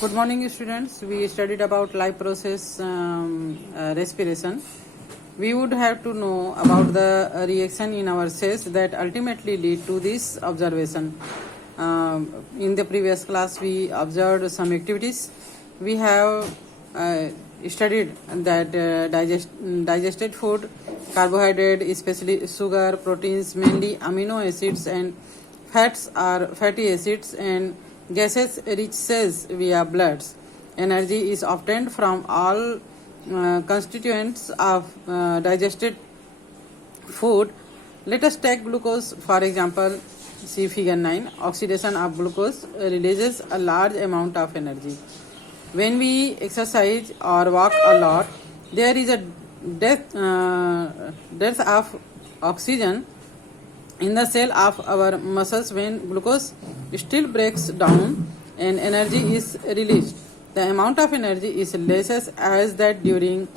Good morning, students. We studied about life process respiration. We would have to know about the reaction in our cells that ultimately lead to this observation. In the previous class, we observed some activities. We have studied that digested food, carbohydrate, especially sugar, proteins, mainly amino acids, and fats are fatty acids, and gases reach cells via bloods. Energy is obtained from all constituents of digested food. Let us take glucose for example. See figure 9. Oxidation of glucose releases a large amount of energy. When we exercise or walk a lot, there is a death of oxygen in the cell of our muscles. When glucose still breaks down and energy is released, the amount of energy is less as that during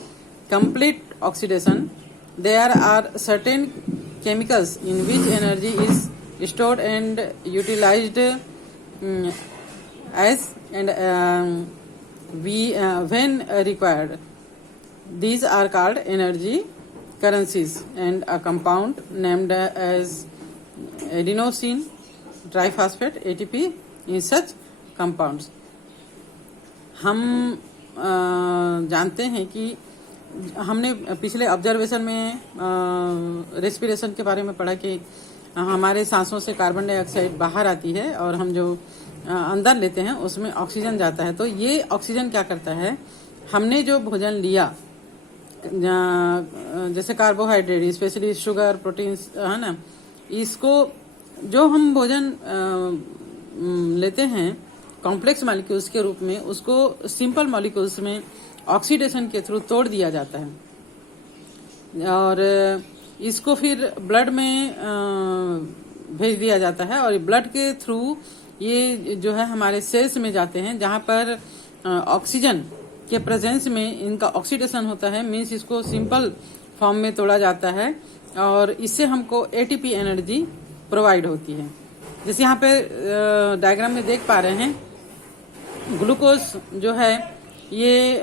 complete oxidation. There are certain chemicals in which energy is stored and utilized as and when required. These are called energy currencies, and a compound named as adenosine triphosphate ATP in such compounds. हम जानते हैं कि हमने पिछले observation में respiration के बारे में पढ़ा कि हमारे सांसों से कार्बन डाइऑक्साइड बाहर आती है और हम जो अंदर लेते हैं उसमें ऑक्सीजन जाता है. तो ये ऑक्सीजन क्या करता है, हमने जो भोजन लिया जैसे कार्बोहाइड्रेट स्पेशली शुगर प्रोटीन्स है ना, इसको जो हम भोजन लेते हैं कॉम्प्लेक्स मॉलिक्यूल्स के रूप में, उसको सिंपल मॉलिक्यूल्स में ऑक्सीडेशन के थ्रू तोड़ दिया जाता है और इसको फिर ब्लड में भेज दिया जाता है और ब्लड के थ्रू ये जो है हमारे सेल्स में जाते हैं जहां पर ऑक्सीजन के प्रेजेंस में इनका ऑक्सीडेशन होता है. मींस इसको सिंपल फॉर्म में तोड़ा जाता है और इससे हमको एटीपी एनर्जी प्रोवाइड होती है. जैसे यहाँ पे डायग्राम में देख पा रहे हैं, ग्लूकोज जो है ये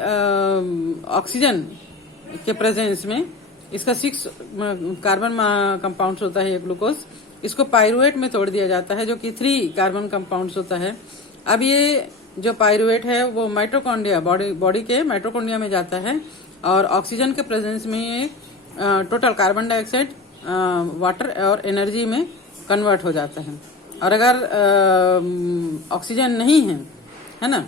ऑक्सीजन के प्रेजेंस में इसका 6 कार्बन कंपाउंड्स होता है ये ग्लूकोज. इसको पाइरुवेट में तोड़ दिया जाता है जो कि 3 कार्बन कंपाउंड्स होता है. अब ये जो पाइरुवेट है वो माइटोकॉन्ड्रिया बॉडी के माइटोकॉन्ड्रिया में जाता है और ऑक्सीजन के प्रेजेंस में ये टोटल कार्बन डाइऑक्साइड वाटर और एनर्जी में कन्वर्ट हो जाता है. और अगर ऑक्सीजन नहीं है ना,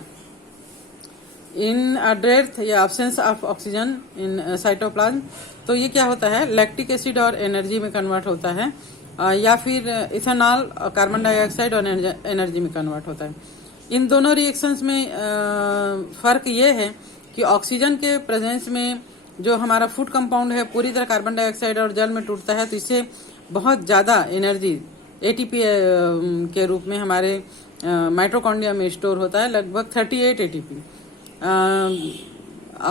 इन डेथ या absence of oxygen in cytoplasm, तो ये क्या होता है, लैक्टिक एसिड और एनर्जी में कन्वर्ट होता है या फिर इथेनॉल कार्बन डाइऑक्साइड और एनर्जी में कन्वर्ट होता है. इन दोनों रिएक्शंस में फर्क ये है कि ऑक्सीजन के प्रेजेंस में जो हमारा फूड कंपाउंड है पूरी तरह कार्बन डाइऑक्साइड और जल में टूटता है, तो इससे बहुत ज्यादा एनर्जी एटीपी के रूप में हमारे माइटोकॉन्ड्रिया में स्टोर होता है, लगभग 38 एटीपी.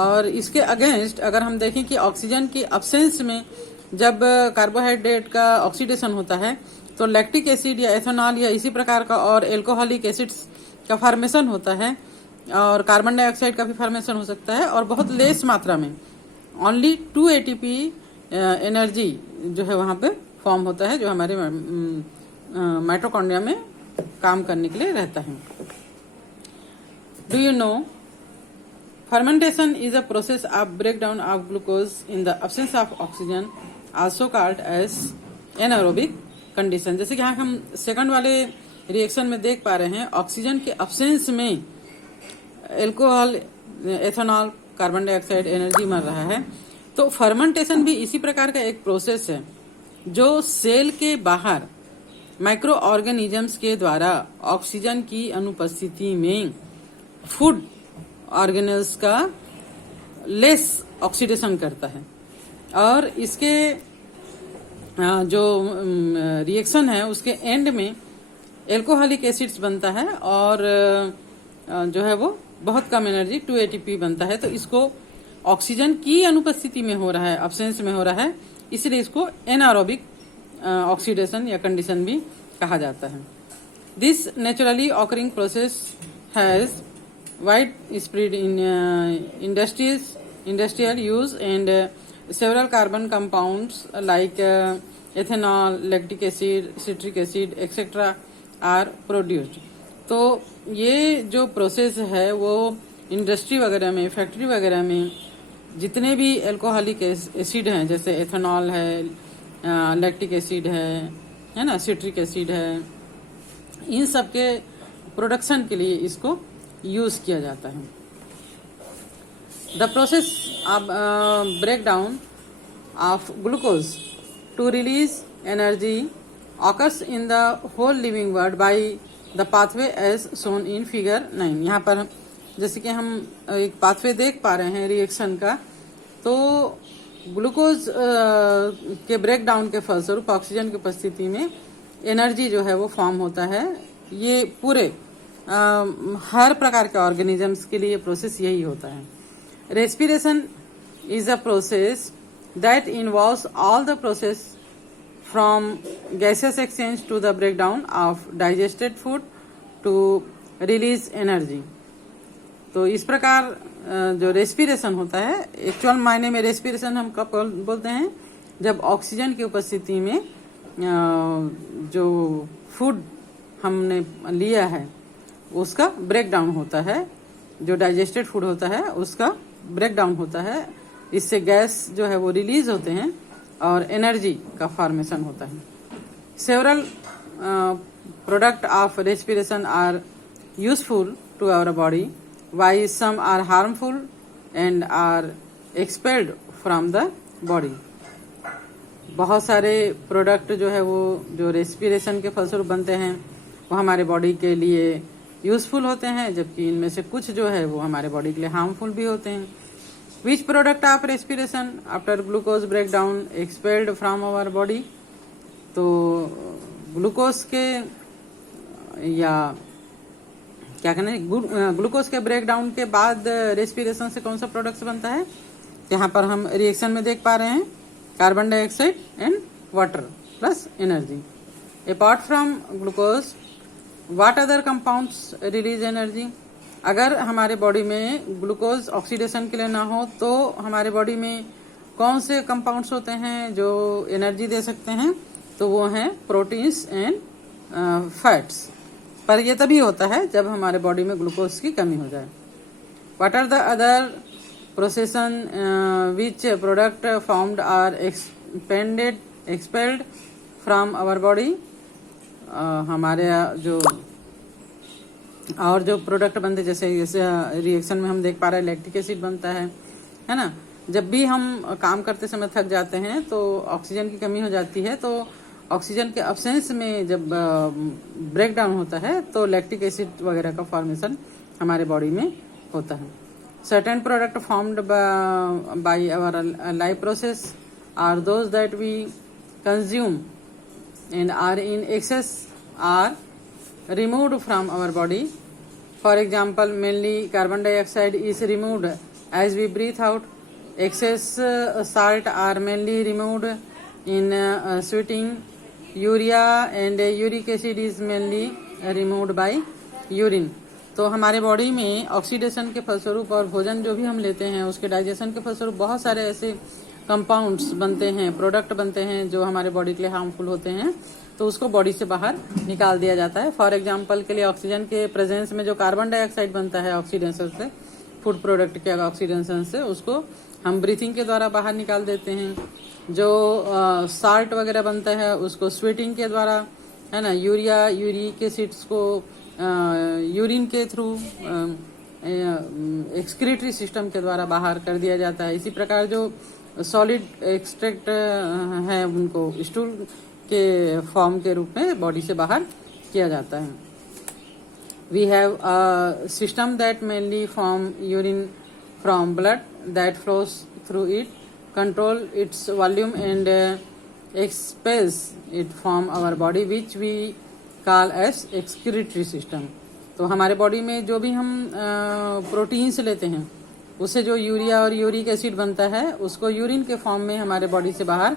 और इसके अगेंस्ट अगर हम देखें कि ऑक्सीजन की अब्सेंस में जब कार्बोहाइड्रेट का ऑक्सीडेशन होता है तो लैक्टिक एसिड या एथेनॉल या इसी प्रकार का और एल्कोहलिक एसिड्स का फॉर्मेशन होता है और कार्बन डाइऑक्साइड का भी फॉर्मेशन हो सकता है और बहुत लेस मात्रा में ओनली 2 एटीपी एनर्जी जो है वहां पे फॉर्म होता है जो हमारे माइटोकॉन्ड्रिया में काम करने के लिए रहता है. Do you know fermentation is a process of breakdown of glucose in the absence of oxygen, also called as anaerobic condition. जैसे कि यहाँ हम सेकंड वाले रिएक्शन में देख पा रहे हैं, ऑक्सीजन के अब्सेंस में alcohol ethanol carbon dioxide energy मर रहा है. तो फर्मेंटेशन भी इसी प्रकार का एक प्रोसेस है जो सेल के बाहर माइक्रो ऑर्गेनिजम्स के द्वारा ऑक्सीजन की अनुपस्थिति में फूड ऑर्गेनल्स का लेस ऑक्सीडेशन करता है और इसके जो रिएक्शन है उसके एंड में एल्कोहलिक एसिड्स बनता है और जो है वो बहुत कम एनर्जी 2 एटीपी बनता है. तो इसको ऑक्सीजन की अनुपस्थिति में हो रहा है, अब्सेंस में हो रहा है, इसलिए इसको एनारोबिक ऑक्सीडेशन या कंडीशन भी कहा जाता है. This naturally occurring process has wide spread in industrial use, and several carbon compounds like ethanol, lactic acid, citric acid, etc. are produced. तो ये जो प्रोसेस है वो इंडस्ट्री वगैरह में, फैक्ट्री वगैरह में जितने भी एल्कोहलिक एसिड हैं, जैसे एथेनॉल है, लैक्टिक एसिड है ना, सिट्रिक एसिड है, इन सब के प्रोडक्शन के लिए इसको यूज किया जाता है. The process of breakdown of glucose to release energy occurs in the whole living world by the pathway as shown in figure 9. यहाँ पर जैसे कि हम एक पाथवे देख पा रहे हैं रिएक्शन का, तो ग्लूकोज के ब्रेक डाउन के फलस्वरूप ऑक्सीजन की उपस्थिति में एनर्जी जो है वो फॉर्म होता है. ये पूरे हर प्रकार के ऑर्गेनिजम्स के लिए प्रोसेस यही होता है. Respiration is a process that involves all the process from gaseous exchange to the breakdown of digested food to release energy. तो इस प्रकार जो रेस्पिरेशन होता है, एक्चुअल मायने में रेस्पिरेशन हम कब बोलते हैं, जब ऑक्सीजन की उपस्थिति में जो फूड हमने लिया है उसका ब्रेक डाउन होता है, जो डाइजेस्टेड फूड होता है उसका ब्रेक डाउन होता है. इससे गैस जो है वो रिलीज होते हैं और एनर्जी का फॉर्मेशन होता है. Several product of respiration are useful to our body, why some are harmful and are expelled from the body. बहुत सारे प्रोडक्ट जो है वो जो रेस्पिरेशन के फलस्वरूप बनते हैं वो हमारे बॉडी के लिए यूजफुल होते हैं, जबकि इनमें से कुछ जो है वो हमारे बॉडी के लिए हार्मफुल भी होते हैं. Which product of respiration after glucose break down expelled from our body. तो ग्लूकोज के या क्या कहना है, ग्लूकोज के ब्रेक डाउन के बाद रेस्पिरेशन से कौन सा प्रोडक्ट बनता है, यहाँ पर हम रिएक्शन में देख पा रहे हैं carbon dioxide and water plus energy. Apart from glucose What other compounds release energy? अगर हमारे बॉडी में ग्लूकोज ऑक्सीडेशन के लिए ना हो तो हमारे बॉडी में कौन से कंपाउंड्स होते हैं जो एनर्जी दे सकते हैं, तो वो हैं प्रोटीन्स एंड फैट्स. पर ये तभी होता है जब हमारे बॉडी में ग्लूकोज की कमी हो जाए. What are the other procession which product formed are expelled from our body? हमारे जो और जो प्रोडक्ट बनते जैसे रिएक्शन में हम देख पा रहे हैं लैक्टिक एसिड बनता है ना. जब भी हम काम करते समय थक जाते हैं तो ऑक्सीजन की कमी हो जाती है, तो ऑक्सीजन के अब्सेंस में जब ब्रेक डाउन होता है तो लैक्टिक एसिड वगैरह का फॉर्मेशन हमारे बॉडी में होता है. Certain product formed by our life process are those that we consume and are in excess are removed from our body. For example, mainly carbon dioxide is removed as we breathe out. Excess salt are mainly removed in sweating. Urea and uric acid is mainly removed by urine. तो हमारे body में oxidation के फलस्वरूप और भोजन जो भी हम लेते हैं उसके डाइजेशन के फलस्वरूप बहुत सारे ऐसे कंपाउंड्स बनते हैं, प्रोडक्ट बनते हैं जो हमारे बॉडी के लिए हार्मफुल होते हैं, तो उसको बॉडी से बाहर निकाल दिया जाता है. फॉर एग्जांपल के लिए ऑक्सीजन के प्रेजेंस में जो कार्बन डाइऑक्साइड बनता है ऑक्सीडेशन से, फूड प्रोडक्ट के ऑक्सीडेशन से, उसको हम ब्रीथिंग के द्वारा बाहर निकाल देते हैं. जो साल्ट वगैरह बनता है उसको स्वेटिंग के द्वारा, है ना, यूरिया यूरिक एसिड्स को यूरिन के थ्रू एक्सक्रीटरी सिस्टम के द्वारा बाहर कर दिया जाता है. इसी प्रकार जो सॉलिड एक्सट्रैक्ट है उनको स्टूल के फॉर्म के रूप में बॉडी से बाहर किया जाता है. We have a system that mainly form urine from blood that flows through it, control its volume and expels it from our body which we call as excretory system. तो हमारे बॉडी में जो भी हम प्रोटीन्स लेते हैं उससे जो यूरिया और यूरिक एसिड बनता है उसको यूरिन के फॉर्म में हमारे बॉडी से बाहर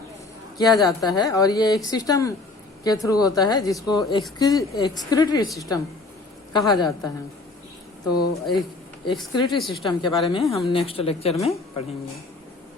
किया जाता है, और ये एक सिस्टम के थ्रू होता है जिसको एक्सक्रीटरी सिस्टम कहा जाता है. तो एक्सक्रीटरी सिस्टम के बारे में हम नेक्स्ट लेक्चर में पढ़ेंगे।